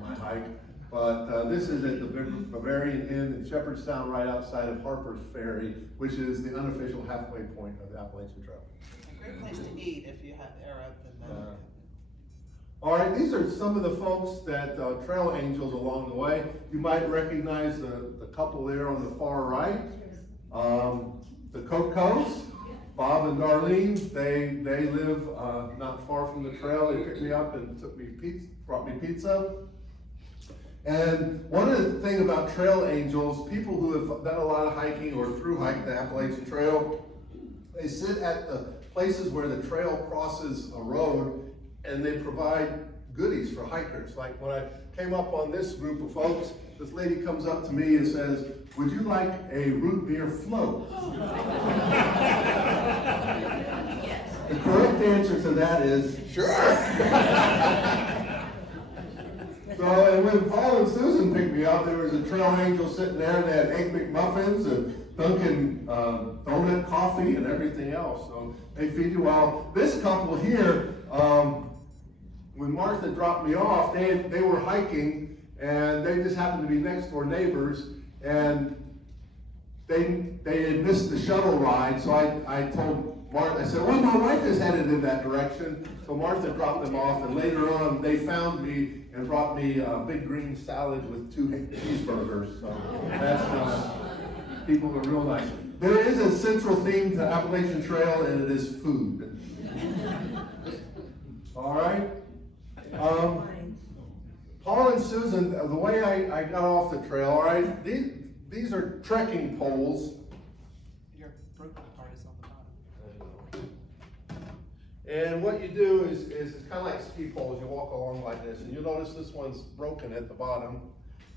my hike. But this is at the Bavarian Inn in Shepherdstown, right outside of Harper's Ferry, which is the unofficial halfway point of the Appalachian Trail. A great place to eat if you are up in the. All right, these are some of the folks that trail angels along the way. You might recognize the couple there on the far right. The Cocos, Bob and Darlene, they live not far from the trail. They picked me up and brought me pizza. And one of the things about trail angels, people who have done a lot of hiking or through hike the Appalachian Trail, they sit at the places where the trail crosses a road, and they provide goodies for hikers. Like when I came up on this group of folks, this lady comes up to me and says, "Would you like a root beer float?" The correct answer to that is, sure. So, and when Paul and Susan picked me up, there was a trail angel sitting there, and they had Egg McMuffins and Dunkin' donut coffee and everything else. So they feed you well. This couple here, when Martha dropped me off, they were hiking, and they just happened to be next door neighbors, and they had missed the shuttle ride. So I told Martha, I said, "Well, my wife is headed in that direction." So Martha dropped them off, and later on they found me and brought me a big green salad with 2 cheeseburgers. So that's, people are real nice. There is a central theme to Appalachian Trail, and it is food. All right. Paul and Susan, the way I got off the trail, all right, these are trekking poles. Your broken part is on the bottom. And what you do is it's kind of like ski poles. You walk along like this, and you'll notice this one's broken at the bottom.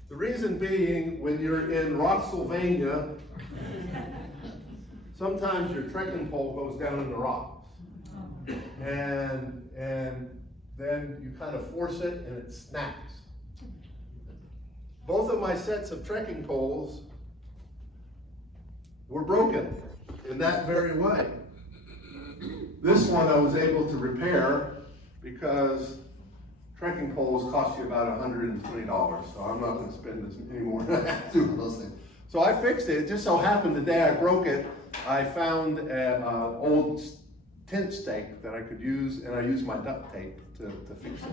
The reason being, when you're in Rocksylvania, sometimes your trekking pole goes down in the rocks. And then you kind of force it, and it snaps. Both of my sets of trekking poles were broken in that very way. This one I was able to repair because trekking poles cost you about $120, so I'm not going to spend this any more than I have to on those things. So I fixed it. It just so happened the day I broke it, I found an old tent stake that I could use, and I used my duct tape to fix it.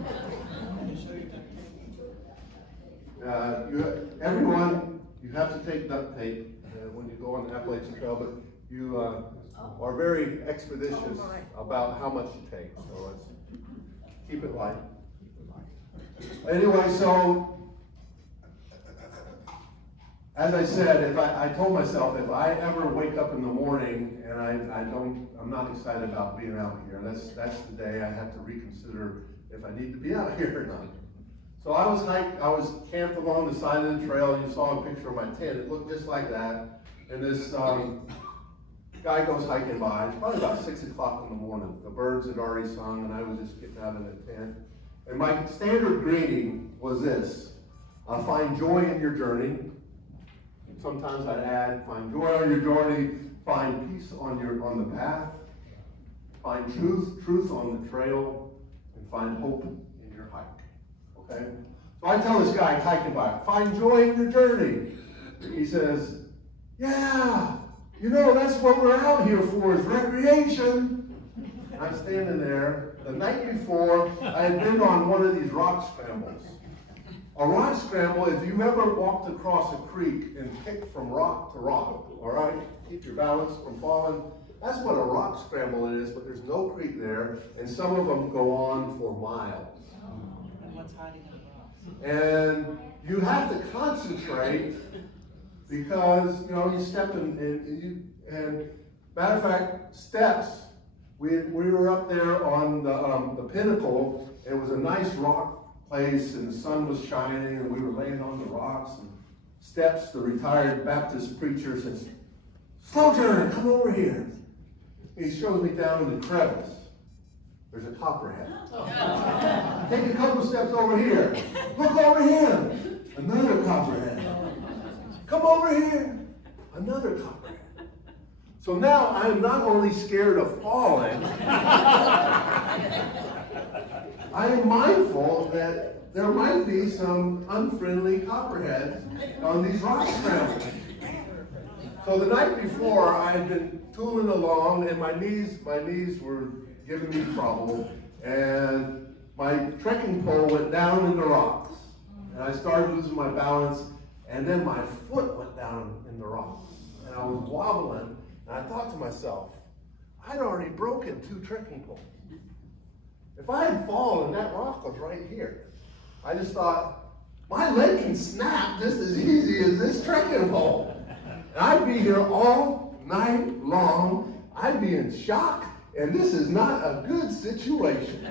Everyone, you have to take duct tape when you go on the Appalachian Trail, but you are very expeditious about how much you take, so let's keep it light. Anyway, so as I said, I told myself if I ever wake up in the morning and I'm not excited about being out here, that's the day I have to reconsider if I need to be out here or not. So I was camped along the side of the trail. You saw a picture of my tent. It looked just like that. And this guy goes hiking by. It's probably about 6 o'clock in the morning. The birds had already sung, and I was just getting out of the tent. And my standard greeting was this: find joy in your journey. Sometimes I'd add, find joy on your journey, find peace on the path, find truth on the trail, and find hope in your hike. Okay? So I tell this guy hiking by, find joy in your journey. He says, yeah, that's what we're out here for, is recreation. I'm standing there. The night before, I had been on one of these rock scrambles. A rock scramble, if you've ever walked across a creek and kicked from rock to rock, all right? Keep your balance from falling. that's what a rock scramble is, but there's no creek there, and some of them go on for miles. And what's hiding in the rocks? And you have to concentrate because, you know, you step and matter of fact, steps, we were up there on the pinnacle, and it was a nice rock place, and the sun was shining, and we were laying on the rocks, and steps, the retired Baptist preacher says, "Slow turn, come over here." He shows me down in the crevice. There's a copperhead. Take a couple steps over here. Look over here. Another copperhead. Come over here. Another copperhead. So now I'm not only scared of falling, I am mindful that there might be some unfriendly copperheads on these rock scrambles. So the night before, I had been tooling along, and my knees were giving me trouble, and my trekking pole went down in the rocks, and I started losing my balance, and then my foot went down in the rocks, and I was wobbling, and I thought to myself, I'd already broken 2 trekking poles. If I had fallen, that rock was right here. I just thought, my leg can snap just as easy as this trekking pole. And I'd be here all night long. I'd be in shock, and this is not a good situation.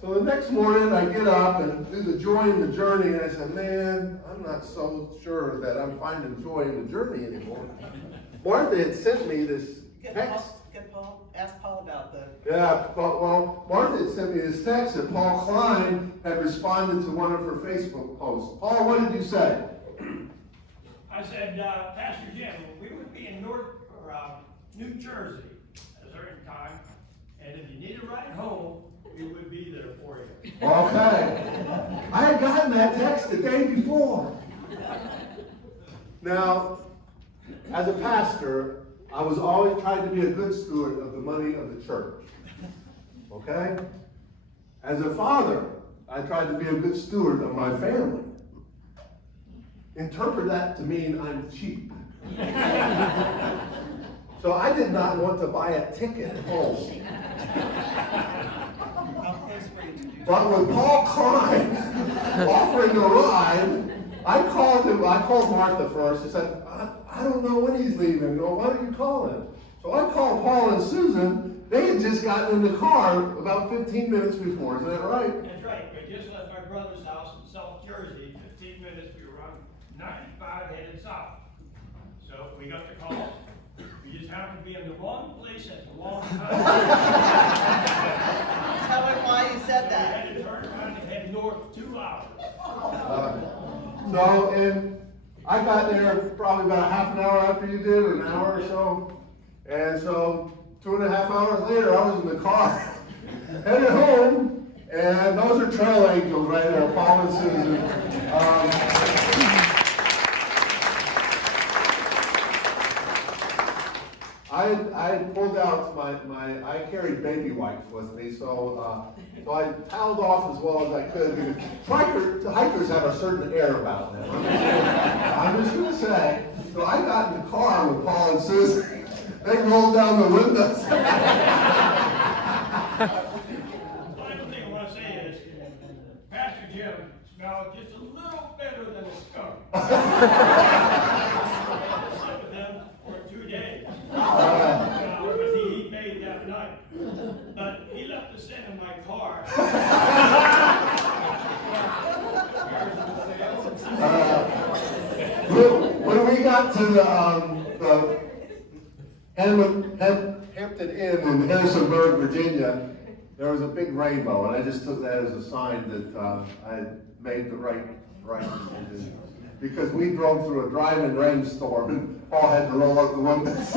So the next morning, I get up and do the joy in the journey, and I said, man, I'm not so sure that I'm finding joy in the journey anymore. Martha had sent me this text. Ask Paul about the... Yeah, well, Martha had sent me this text that Paul Klein had responded to one of her Facebook posts. Paul, what did you say? I said, Pastor Jim, we would be in New Jersey at a certain time, and if you need a ride home, we would be there for you. Okay. I had gotten that text the day before. Now, as a pastor, I was always trying to be a good steward of the money of the church. Okay? As a father, I tried to be a good steward of my family. Interpret that to mean I'm cheap. So I did not want to buy a ticket home. How close were you to New Jersey? But with Paul Klein offering a ride, I called Martha first. I said, I don't know when he's leaving. No, why don't you call him? So I called Paul and Susan. They had just gotten in the car about 15 minutes before. Is that right? That's right. We just left my brother's house in South Jersey. 15 minutes, we were on 95 headed south. So we got the call. We just happened to be in the wrong place at the wrong time. Tell her why you said We that. had to turn around and head north 2 hours. And I got there probably about half an hour after you did, or an hour or so. And so 2.5 hours later, I was in the car, headed home, and those are trail angels right there, Paul and Susan. I pulled out I carried baby wipes with me, so I toweled off as well as I could. Because hikers have a certain air about them. I'm just going to say. So I got in the car with Paul and Susan. They rolled down the windows. Final thing I want to say is, Pastor Jim smelled just a little better than a skunk. I slept with him for 2 days. Because he made that night. But he left the scent in my car. When we got to the Hampton Inn in Harrisonburg, Virginia, there was a big rainbow, and I just took that as a sign that I had made the right decision. Because we drove through a driving rainstorm, and Paul had to roll up the windows.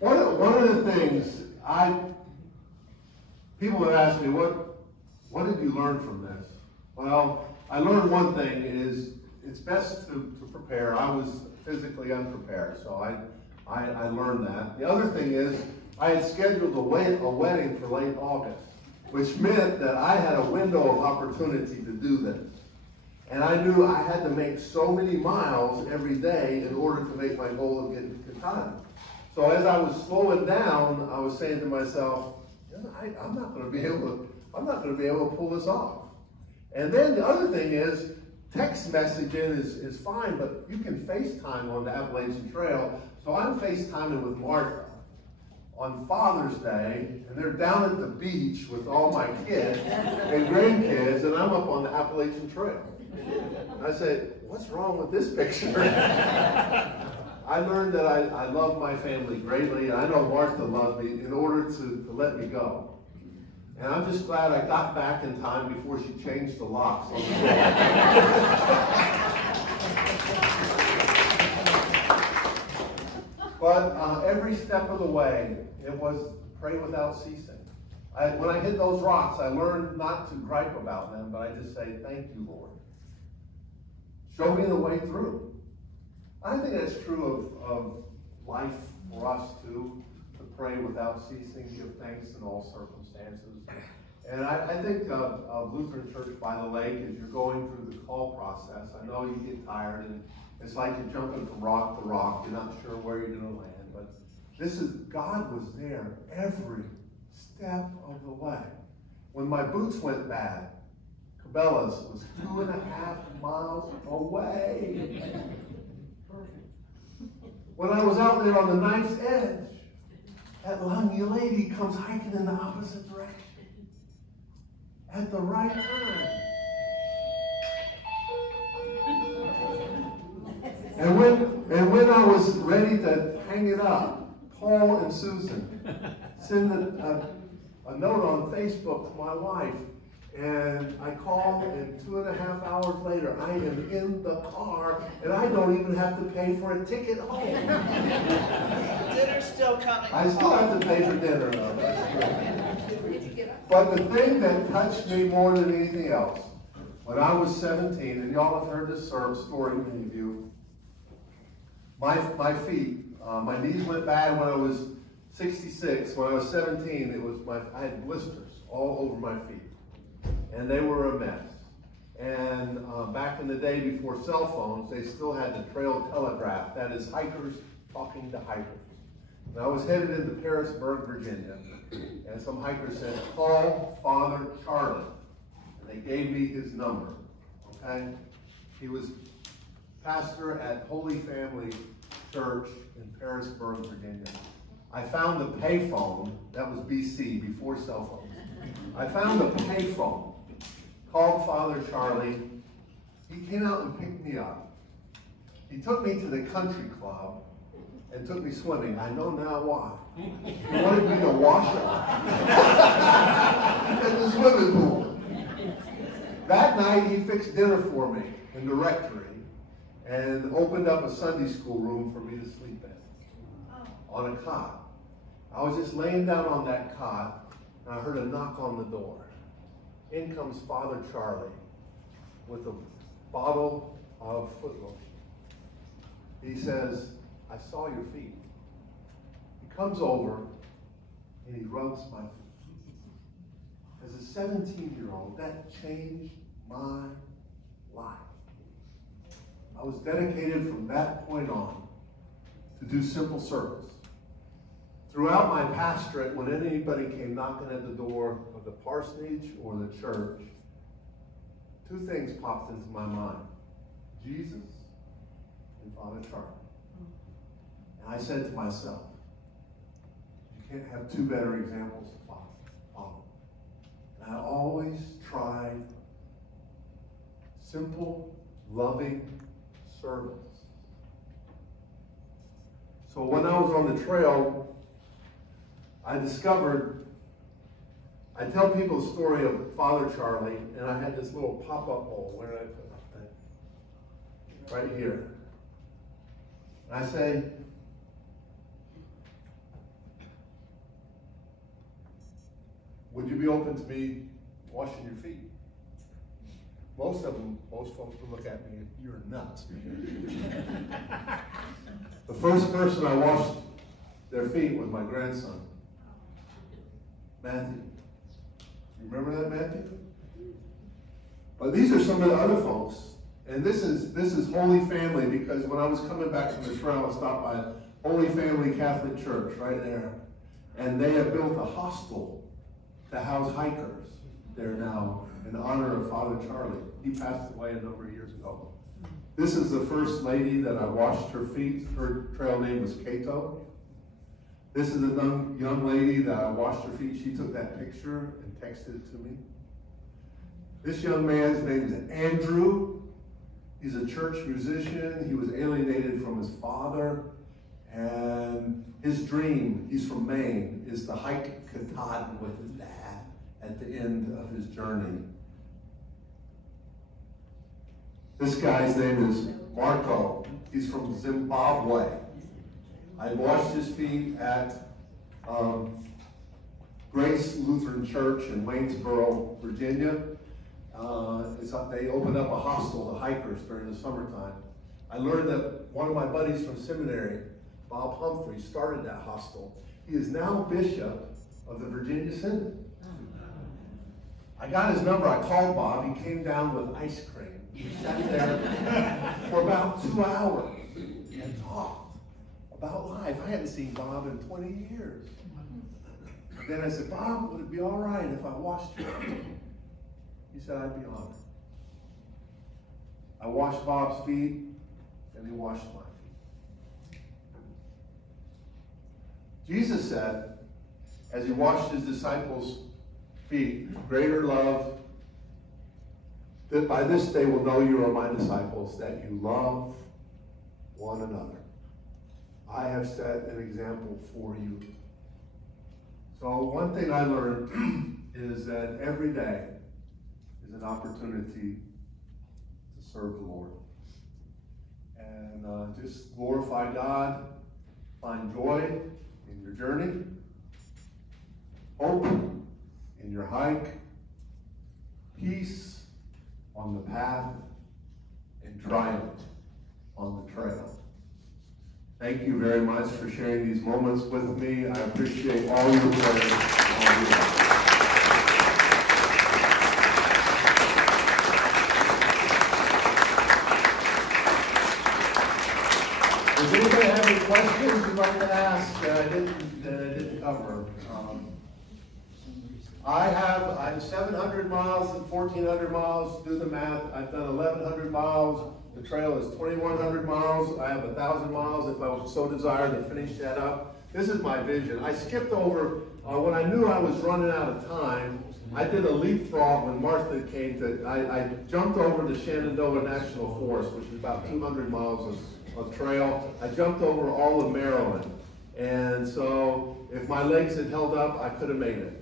One of the things people have asked me, what did you learn from this? Well, I learned one thing is it's best to prepare. I was physically unprepared, so I learned that. The other thing is I had scheduled a wedding for late August, which meant that I had a window of opportunity to do this. And I knew I had to make so many miles every day in order to make my goal of getting to time. So as I was slowing down, I was saying to myself, I'm not going to be able to pull this off. And then the other thing is, text messaging is fine, but you can FaceTime on the Appalachian Trail. So I'm FaceTiming with Martha on Father's Day, and they're down at the beach with all my kids and grandkids, and I'm up on the Appalachian Trail. And I said, what's wrong with this picture? I learned that I love my family greatly, and I know Martha loved me in order to let me go. And I'm just glad I got back in time before she changed the locks on the door. But every step of the way, it was pray without ceasing. When I hit those rocks, I learned not to gripe about them, but I just say, thank you, Lord. Show me the way through. I think that's true of life for us too, to pray without ceasing, give thanks in all circumstances. And I think of Lutheran Church by the Lake, as you're going through the call process, I know you get tired and it's like you're jumping from rock to rock, you're not sure where you're going to land, but God was there every step of the way. When my boots went bad, Cabela's was 2.5 miles away. When I was out there on the knife's edge, that lungy lady comes hiking in the opposite direction at the right time. And when I was ready to hang it up, Paul and Susan send a note on Facebook to my wife, and I call, and 2.5 hours later, I am in the car, and I don't even have to pay for a ticket home. Dinner's still coming. I still have to pay for dinner, though. But the thing that touched me more than anything else, when I was 17, and y'all have heard this story, many of you, my feet, my knees went bad when I was 66. When I was 17, I had blisters all over my feet. And they were a mess. And back in the day before cell phones, they still had the trail telegraph. That is hikers talking to hikers. And I was headed into Parisburg, Virginia. And some hikers said, call Father Charlie. And they gave me his number. Okay? He was pastor at Holy Family Church in Parisburg, Virginia. I found a payphone. That was BC, before cell phones. I found a payphone, called Father Charlie. He came out and picked me up. He took me to the country club and took me swimming. I know now why. He wanted me to wash up in the swimming pool. That night he fixed dinner for me in the rectory and opened up a Sunday school room for me to sleep in on a cot. I was just laying down on that cot, and I heard a knock on the door. In comes Father Charlie with a bottle of foot lotion. He says, I saw your feet. He comes over and he rubs my feet. As a 17-year-old, that changed my life. I was dedicated from that point on to do simple service. Throughout my pastorate, when anybody came knocking at the door of the parsonage or the church, two things popped into my mind: Jesus and Father Charlie. And I said to myself, you can't have two better examples to follow. And I always tried simple, loving service. So when I was on the trail, I tell people the story of Father Charlie, and I had this little pop-up hole. Where did I put that? Right here. And I say, would you be open to me washing your feet? Most folks would look at me, you're nuts. The first person I washed their feet was my grandson, Matthew. You remember that, Matthew? But these are some of the other folks And this is Holy Family, because when I was coming back from the trail, I stopped by Holy Family Catholic Church right there. And they have built a hostel to house hikers there now in honor of Father Charlie. He passed away a number of years ago. This is the first lady that I washed her feet. Her trail name was Cato. This is a young lady that I washed her feet. She took that picture and texted it to me. This young man's name is Andrew. He's a church musician. He was alienated from his father. And his dream, he's from Maine, is to hike Katahdin with his dad at the end of his journey. This guy's name is Marco. He's from Zimbabwe. I washed his feet at Grace Lutheran Church in Waynesboro, Virginia. They opened up a hostel to hikers during the summertime. I learned that one of my buddies from seminary, Bob Humphrey, started that hostel. He is now bishop of the Virginia Synod. I got his number. I called Bob. He came down with ice cream. He sat there for about 2 hours and talked about life. I hadn't seen Bob in 20 years. And then I said, Bob, would it be all right if I washed you? He said, I'd be honored. I washed Bob's feet, and he washed my feet. Jesus said, as he washed his disciples' feet, greater love, that by this they will know you are my disciples, that you love one another. I have set an example for you. So one thing I learned is that every day is an opportunity to serve the Lord. And just glorify God, find joy in your journey, hope in your hike, peace on the path, and triumph on the trail. Thank you very much for sharing these moments with me. I appreciate all your prayers. Does anybody have any questions you'd like to ask that I didn't cover? I'm 700 miles and 1,400 miles. Do the math. I've done 1,100 miles. The trail is 2,100 miles. I have 1,000 miles if I was so desired to finish that up. This is my vision. I skipped over, when I knew I was running out of time, I did a leapfrog when Martha came to, I jumped over the Shenandoah National Forest, which is about 200 miles of trail. I jumped over all of Maryland. And so if my legs had held up, I could have made it.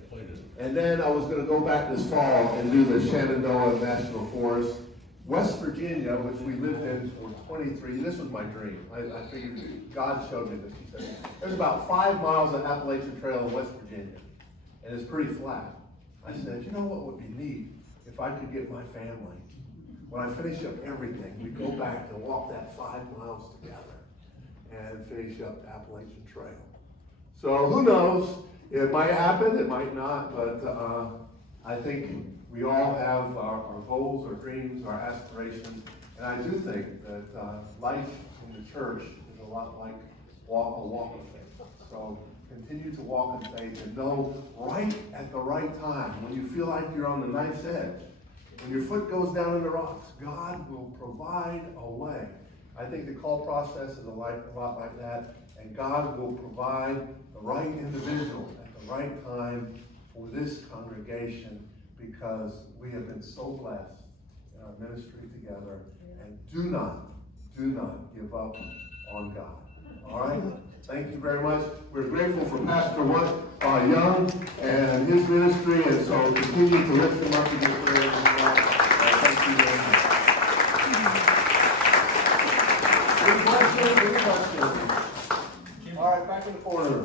And then I was going to go back this fall and do the Shenandoah National Forest. West Virginia, which we lived in for 23, this was my dream. I figured God showed me this. He said, there's about 5 miles of Appalachian Trail in West Virginia, and it's pretty flat. I said, you know what would be neat if I could get my family, when I finish up everything, we go back and walk that 5 miles together and finish up the Appalachian Trail. So who knows? It might happen, it might not, but I think we all have our goals, our dreams, our aspirations, and I do think that life in the church is a lot like a walk of faith. So continue to walk in faith and know right at the right time, when you feel like you're on the knife's edge, when your foot goes down in the rocks, God will provide a way. I think the call process is a lot like that, and God will provide the right individual at the right time for this congregation, because we have been so blessed in our ministry together. And do not give up on God. All right? Thank you very much. We're grateful for Pastor Young and his ministry, and so continue to lift him up in your prayers as well. Thank you very much. Any questions? All right, back in the corner.